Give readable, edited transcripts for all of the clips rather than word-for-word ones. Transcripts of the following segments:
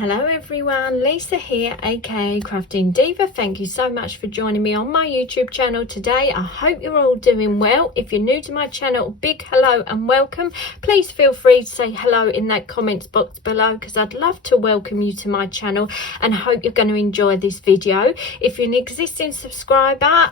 Hello everyone, Lisa here, aka Crafting Diva. Thank you so much for joining me on my YouTube channel today. I hope you're all doing well. If you're new to my channel, big hello and welcome. Please feel free to say hello in that comments box below because I'd love to welcome you to my channel and hope you're going to enjoy this video. If you're an existing subscriber,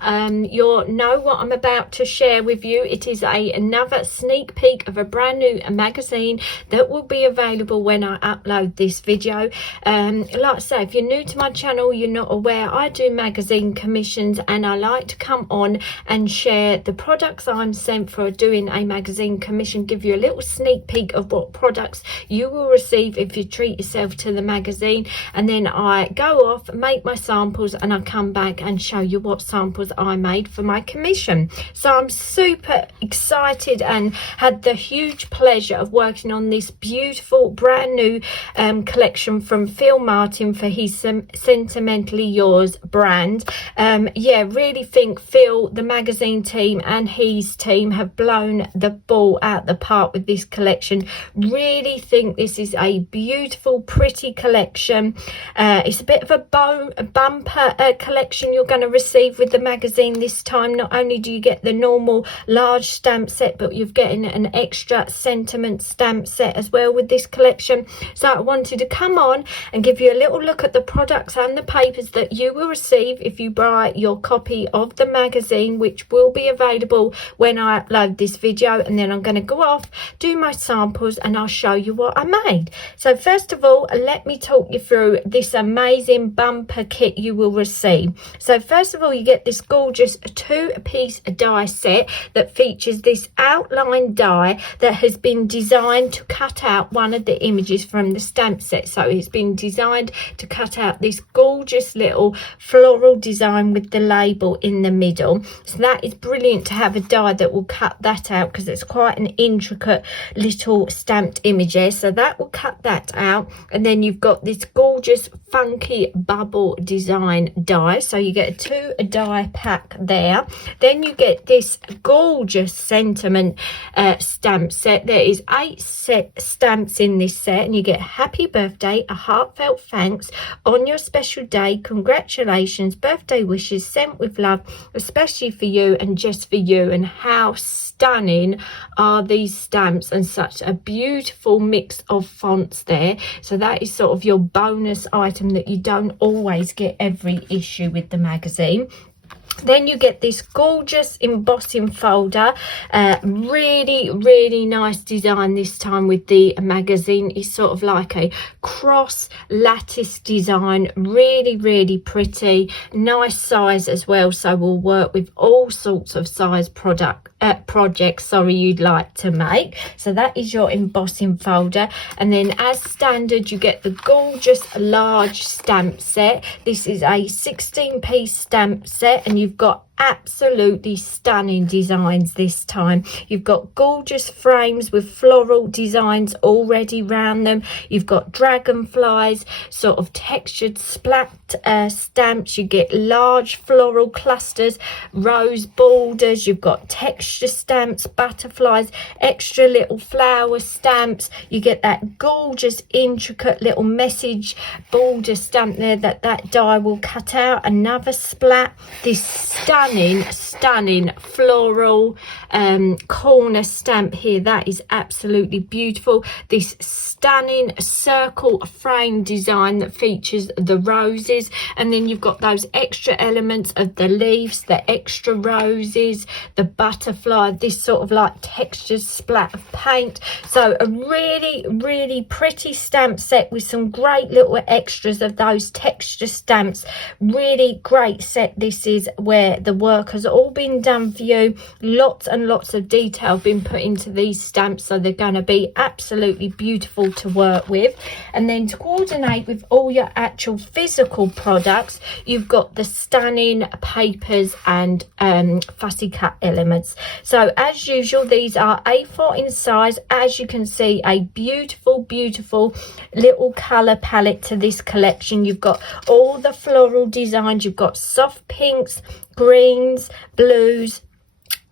you'll know what I'm about to share with you. It is another sneak peek of a brand new magazine that will be available when I upload this video. Like I say, if you're new to my channel, you're not aware, I do magazine commissions and I like to come on and share the products I'm sent for doing a magazine commission, give you a little sneak peek of what products you will receive if you treat yourself to the magazine, and then I go off, make my samples, and I come back and show you what samples I made for my commission. So I'm super excited and had the huge pleasure of working on this beautiful brand new collection from Phill Martin for his Sentimentally Yours brand. Yeah, really think Phill, the magazine team, and his team have blown the ball out the park with this collection. Really think this is a beautiful, pretty collection. It's a bit of a bumper collection you're going to receive with the magazine this time. Not only do you get the normal large stamp set, but you're getting an extra sentiment stamp set as well with this collection. So I wanted to come on and give you a little look at the products and the papers that you will receive if you buy your copy of the magazine, which will be available when I upload this video. And then I'm going to go off, do my samples, and I'll show you what I made. So first of all, let me talk you through this amazing bumper kit you will receive. So first of all, you get this gorgeous two-piece die set that features this outline die that has been designed to cut out one of the images from the stamp set. So it's been designed to cut out this gorgeous little floral design with the label in the middle. So that is brilliant to have a die that will cut that out because it's quite an intricate little stamped image there. So that will cut that out. And then you've got this gorgeous funky bubble design die. So you get a two die pack there. Then you get this gorgeous sentiment stamp set. There is 8 stamps in this set, and you get happy birthday, a heartfelt thanks, on your special day, congratulations, birthday wishes sent with love, especially for you and just for you. And how stunning are these stamps, and such a beautiful mix of fonts there. So that is sort of your bonus item that you don't always get every issue with the magazine. Then you get this gorgeous embossing folder, really nice design this time with the magazine. It's sort of like a cross lattice design, really pretty, nice size as well. So we'll work with all sorts of size projects you'd like to make. So that is your embossing folder. And then as standard, you get the gorgeous large stamp set. This is a 16-piece stamp set, and you've got absolutely stunning designs this time. You've got gorgeous frames with floral designs already around them. You've got dragonflies, sort of textured splat stamps. You get large floral clusters, rose borders. You've got texture stamps, butterflies, extra little flower stamps. You get that gorgeous intricate little message border stamp there that die will cut out. Another splat. This stunning floral corner stamp here, that is absolutely beautiful. This stunning circle frame design that features the roses, and then you've got those extra elements of the leaves, the extra roses, the butterfly, this sort of like textured splat of paint. So a really pretty stamp set with some great little extras of those texture stamps. Really great set this is, where the work has all been done for you. Lots and lots of detail been put into these stamps, so they're going to be absolutely beautiful to work with. And then to coordinate with all your actual physical products, you've got the stunning papers and fussy cut elements. So as usual, these are A4 in size. As you can see, a beautiful little color palette to this collection. You've got all the floral designs, you've got soft pinks, greens, blues,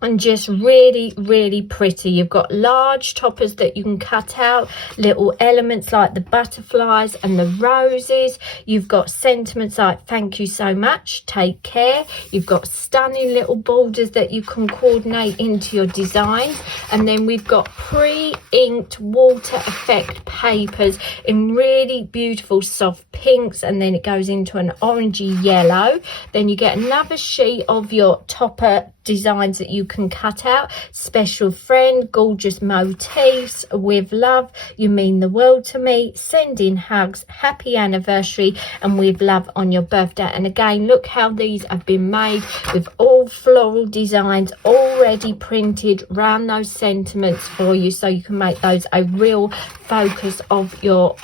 and just really pretty. You've got large toppers that you can cut out, little elements like the butterflies and the roses. You've got sentiments like thank you so much, take care. You've got stunning little borders that you can coordinate into your designs, and then we've got pre-inked water effect papers in really beautiful soft pinks, and then it goes into an orangey yellow. Then you get another sheet of your topper designs that you can cut out. Special friend, gorgeous motifs, with love, you mean the world to me, sending hugs, happy anniversary, and with love on your birthday. And again, look how these have been made with all floral designs already printed around those sentiments for you, so you can make those a real focus of your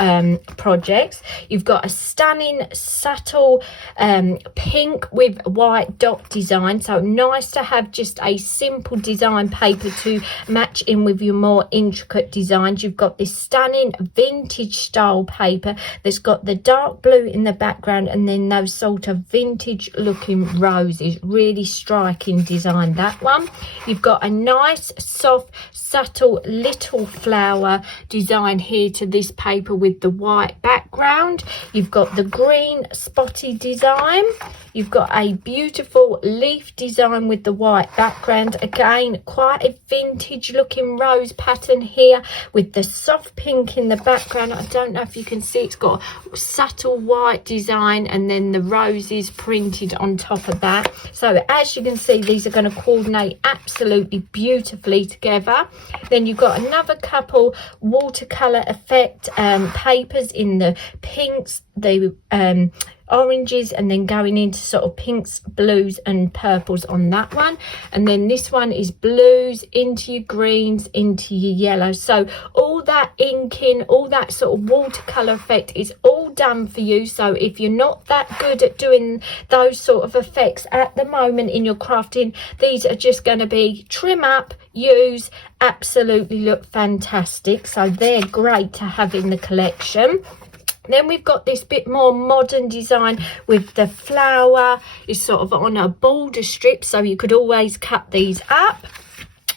projects. You've got a stunning subtle pink with white dot design, so nice to have just a simple design paper to match in with your more intricate designs. You've got this stunning vintage style paper that's got the dark blue in the background and then those sort of vintage looking roses. Really striking design, that one. You've got a nice soft subtle little flower design here to this paper with the white background. You've got the green spotty design. You've got a beautiful leaf design with the white background. Again, quite a vintage looking rose pattern here with the soft pink in the background. I don't know if you can see, it's got a subtle white design and then the roses printed on top of that. So as you can see, these are going to coordinate absolutely beautifully together. Then you've got another couple watercolor effect papers in the pinks, the oranges, and then going into sort of pinks, blues and purples on that one. And then this one is blues into your greens, into your yellows. So all that inking, all that sort of watercolor effect is all done for you. So if you're not that good at doing those sort of effects at the moment in your crafting, these are just going to be trim up, use, absolutely look fantastic. So they're great to have in the collection. Then we've got this bit more modern design with the flower is sort of on a border strip, so you could always cut these up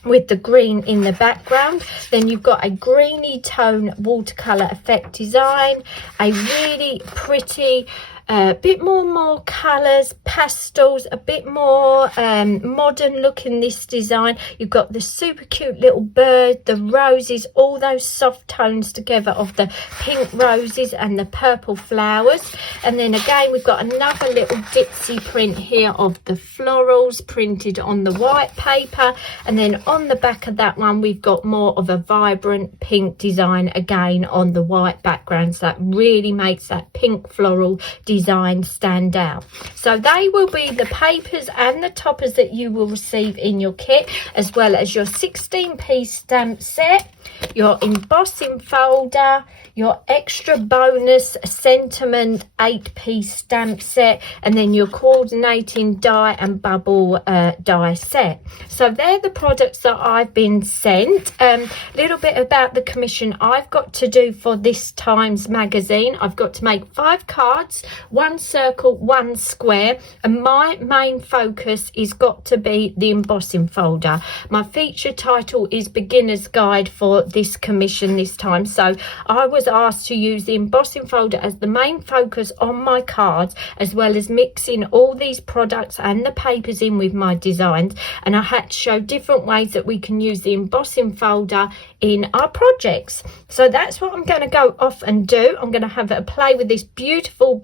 with the green in the background. Then you've got a greeny tone watercolor effect design, a really pretty bit more colors, pastels, a bit more modern look in this design. You've got the super cute little bird, the roses, all those soft tones together of the pink roses and the purple flowers. And then again, we've got another little ditzy print here of the florals printed on the white paper. And then on the back of that one, we've got more of a vibrant pink design again on the white background. So that really makes that pink floral design stand out. So they will be the papers and the toppers that you will receive in your kit, as well as your 16-piece stamp set, your embossing folder, your extra bonus sentiment 8-piece stamp set, and then your coordinating die and bubble die set. So they're the products that I've been sent. A little bit about the commission I've got to do for this Times magazine. I've got to make 5 cards, 1 circle, 1 square, and my main focus is got to be the embossing folder. My feature title is Beginner's Guide for this commission this time, so I was asked to use the embossing folder as the main focus on my cards, as well as mixing all these products and the papers in with my designs, and I had to show different ways that we can use the embossing folder in our projects. So that's what I'm going to go off and do. I'm going to have a play with this beautiful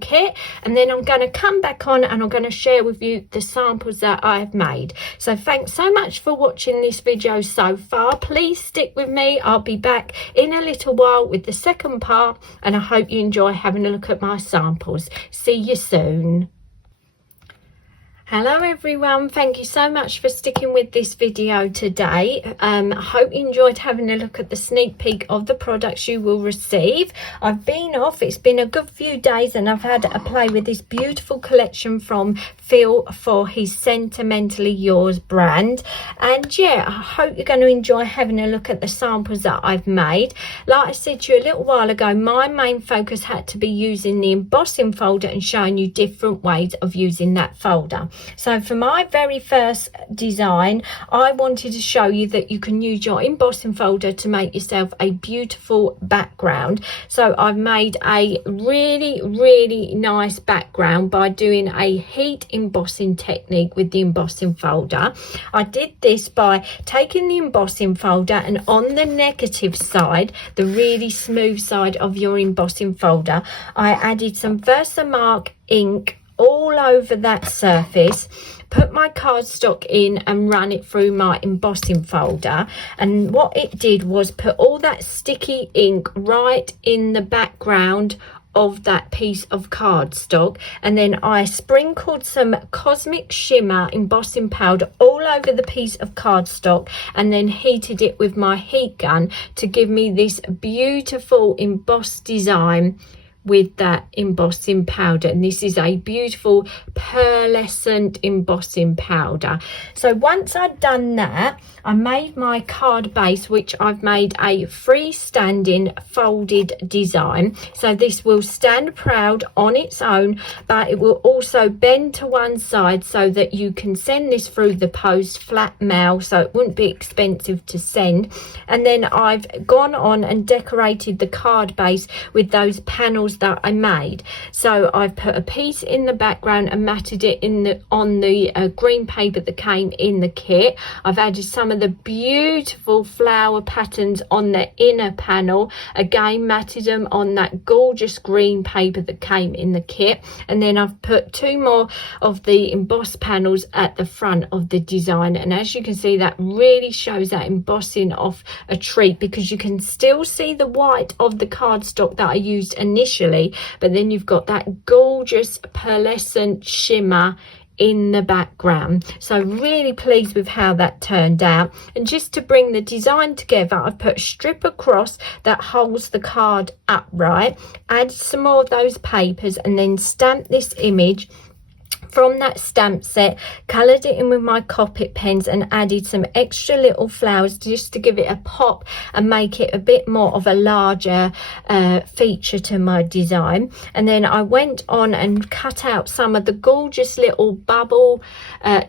kit, and then I'm going to come back on and I'm going to share with you the samples that I've made. So thanks so much for watching this video so far. Please stick with me. I'll be back in a little while with the second part, and I hope you enjoy having a look at my samples. See you soon. Hello everyone, thank you so much for sticking with this video today. I hope you enjoyed having a look at the sneak peek of the products you will receive. I've been off, it's been a good few days, and I've had a play with this beautiful collection from Phill for his Sentimentally Yours brand. And yeah, I hope you're going to enjoy having a look at the samples that I've made. Like I said to you a little while ago, my main focus had to be using the embossing folder and showing you different ways of using that folder. So for my very first design, I wanted to show you that you can use your embossing folder to make yourself a beautiful background. So I've made a really nice background by doing a heat embossing technique with the embossing folder. I did this by taking the embossing folder, and on the negative side, the really smooth side of your embossing folder, I added some Versamark ink all over that surface, put my cardstock in and ran it through my embossing folder. And what it did was put all that sticky ink right in the background of that piece of cardstock, and then I sprinkled some Cosmic Shimmer embossing powder all over the piece of cardstock, and then heated it with my heat gun to give me this beautiful embossed design with that embossing powder. And this is a beautiful pearlescent embossing powder. So once I'd done that, I made my card base, which I've made a freestanding folded design. So this will stand proud on its own, but it will also bend to one side so that you can send this through the post flat mail, so it wouldn't be expensive to send. And then I've gone on and decorated the card base with those panels that I made. So I've put a piece in the background and matted it on the green paper that came in the kit. I've added some of the beautiful flower patterns on the inner panel, again matted them on that gorgeous green paper that came in the kit. And then I've put two more of the embossed panels at the front of the design, and as you can see, that really shows that embossing off a treat, because you can still see the white of the cardstock that I used initially, but then you've got that gorgeous pearlescent shimmer in the background. So really pleased with how that turned out. And just to bring the design together, I've put a strip across that holds the card upright, added some more of those papers, and then stamped this image from that stamp set, coloured it in with my Copic pens, and added some extra little flowers just to give it a pop and make it a bit more of a larger feature to my design. And then I went on and cut out some of the gorgeous little bubble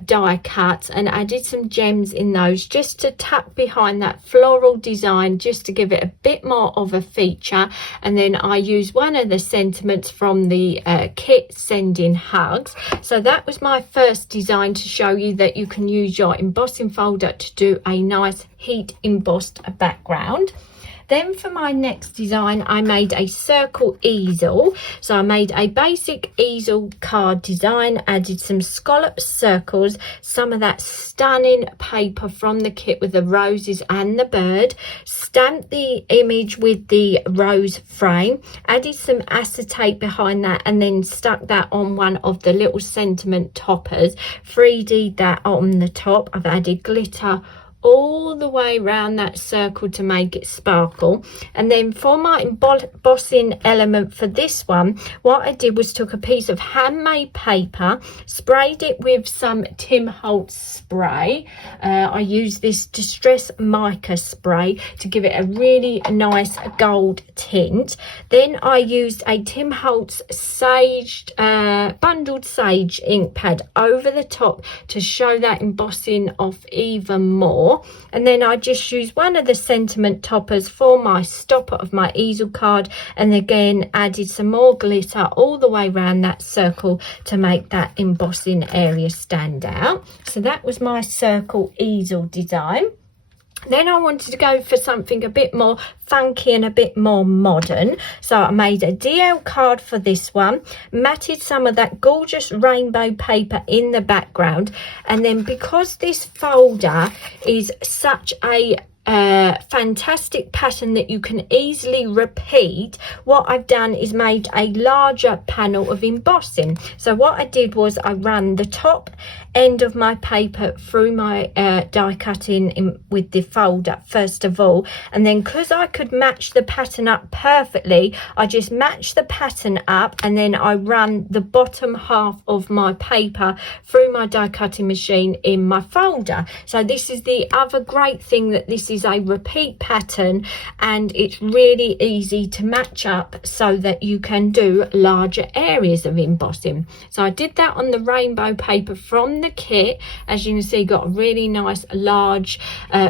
die cuts and added some gems in those just to tuck behind that floral design, just to give it a bit more of a feature. And then I used one of the sentiments from the kit, Sending Hugs. So that was my first design, to show you that you can use your embossing folder to do a nice heat embossed background. Then for my next design, I made a circle easel. So I made a basic easel card design, added some scallop circles, some of that stunning paper from the kit with the roses and the bird, stamped the image with the rose frame, added some acetate behind that, and then stuck that on one of the little sentiment toppers, 3D'd that on the top. I've added glitter all the way around that circle to make it sparkle. And then for my embossing element for this one, what I did was took a piece of handmade paper, sprayed it with some Tim Holtz spray. I used this Distress Mica spray to give it a really nice gold tint. Then I used a Tim Holtz saged bundled sage ink pad over the top to show that embossing off even more. And then I just used one of the sentiment toppers for my stopper of my easel card, and again added some more glitter all the way around that circle to make that embossing area stand out. So that was my circle easel design. Then I wanted to go for something a bit more funky and a bit more modern. So I made a DL card for this one, matted some of that gorgeous rainbow paper in the background. And then because this folder is such a fantastic pattern that you can easily repeat, what I've done is made a larger panel of embossing. So what I did was I ran the top end of my paper through my die cutting with the folder first of all, and then because I could match the pattern up perfectly, I just matched the pattern up, and then I run the bottom half of my paper through my die cutting machine in my folder. So this is the other great thing, that this is a repeat pattern and it's really easy to match up so that you can do larger areas of embossing. So I did that on the rainbow paper from the kit. As you can see, got a really nice large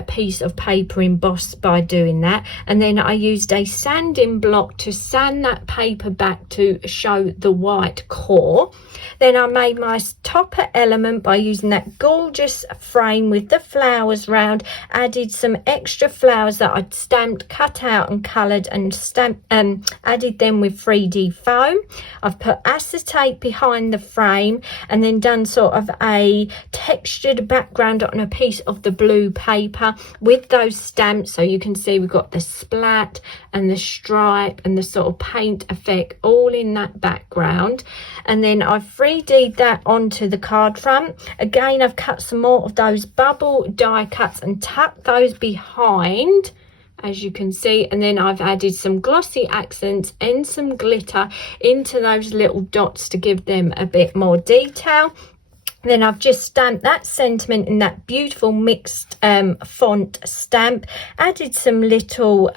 piece of paper embossed by doing that, and then I used a sanding block to sand that paper back to show the white core. Then I made my topper element by using that gorgeous frame with the flowers round, added some extra flowers that I'd stamped, cut out and coloured, and added them with 3D foam. I've put acetate behind the frame and then done sort of a textured background on a piece of the blue paper with those stamps. So you can see we've got the splat and the stripe and the sort of paint effect all in that background. And then I've 3D'd that onto the card front. Again, I've cut some more of those bubble die cuts and tucked those behind, as you can see, and then I've added some glossy accents and some glitter into those little dots to give them a bit more detail. Then I've just stamped that sentiment in that beautiful mixed font stamp, added some little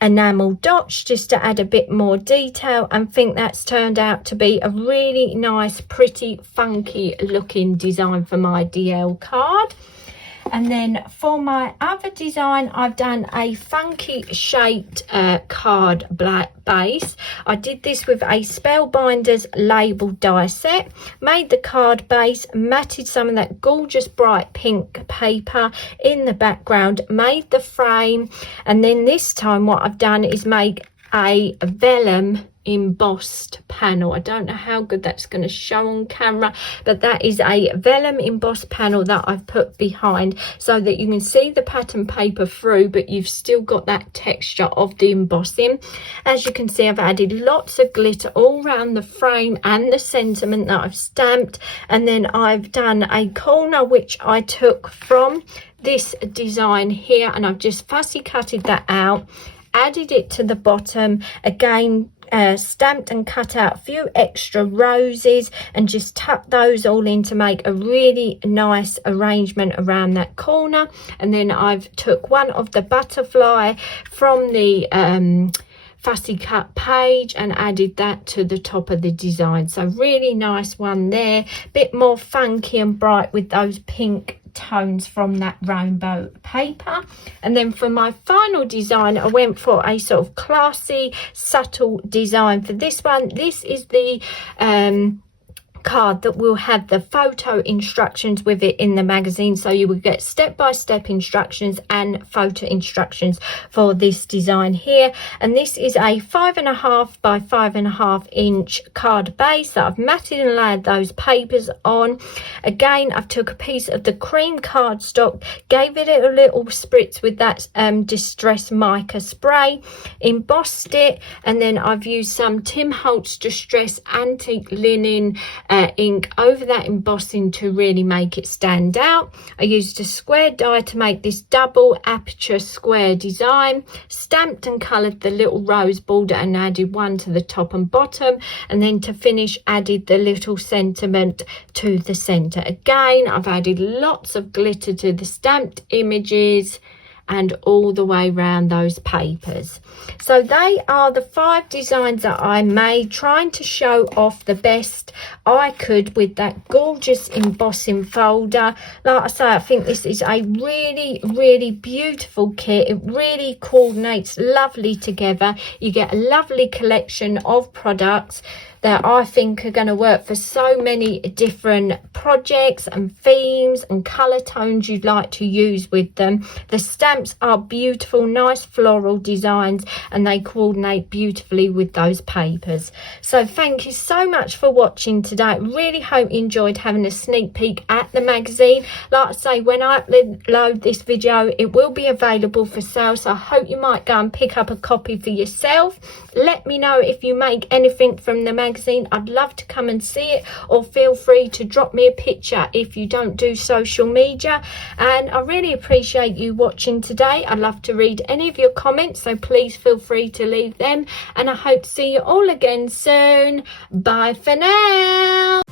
enamel dots just to add a bit more detail, and think that's turned out to be a really nice, pretty, funky looking design for my DL card. And then for my other design, I've done a funky shaped card black base. I did this with a Spellbinders label die set, made the card base, matted some of that gorgeous bright pink paper in the background, made the frame, and then this time what I've done is make a vellum embossed panel. I don't know how good that's going to show on camera, but that is a vellum embossed panel that I've put behind so that you can see the pattern paper through, but you've still got that texture of the embossing. As you can see, I've added lots of glitter all around the frame and the sentiment that I've stamped, and then I've done a corner which I took from this design here, and I've just fussy cutted that out, added it to the bottom, again stamped and cut out a few extra roses and just tucked those all in to make a really nice arrangement around that corner. And then I've took one of the butterfly from the fussy cut page and added that to the top of the design. So really nice one there, bit more funky and bright with those pink tones from that rainbow paper. And then for my final design, I went for a sort of classy, subtle design for this one. This is the card that will have the photo instructions with it in the magazine, so you will get step-by-step instructions and photo instructions for this design here. And this is a 5.5 by 5.5 inch card base that I've matted and layered those papers on. Again, I've took a piece of the cream cardstock, gave it a little spritz with that distress mica spray, embossed it, and then I've used some Tim Holtz Distress Antique Linen ink over that embossing to really make it stand out. I used a square die to make this double aperture square design, stamped and coloured the little rose border and added one to the top and bottom, and then to finish added the little sentiment to the centre. Again, I've added lots of glitter to the stamped images and all the way around those papers. So they are the 5 designs that I made, trying to show off the best I could with that gorgeous embossing folder. Like I say, I think this is a really beautiful kit. It really coordinates lovely together. You get a lovely collection of products that I think are going to work for so many different projects and themes and colour tones you'd like to use with them. The stamps are beautiful, nice floral designs, and they coordinate beautifully with those papers. So thank you so much for watching today. I really hope you enjoyed having a sneak peek at the magazine. Like I say, when I upload this video, it will be available for sale, so I hope you might go and pick up a copy for yourself. Let me know if you make anything from the magazine magazine. I'd love to come and see it, or feel free to drop me a picture if you don't do social media. And I really appreciate you watching today. I'd love to read any of your comments, so please feel free to leave them, and I hope to see you all again soon. Bye for now.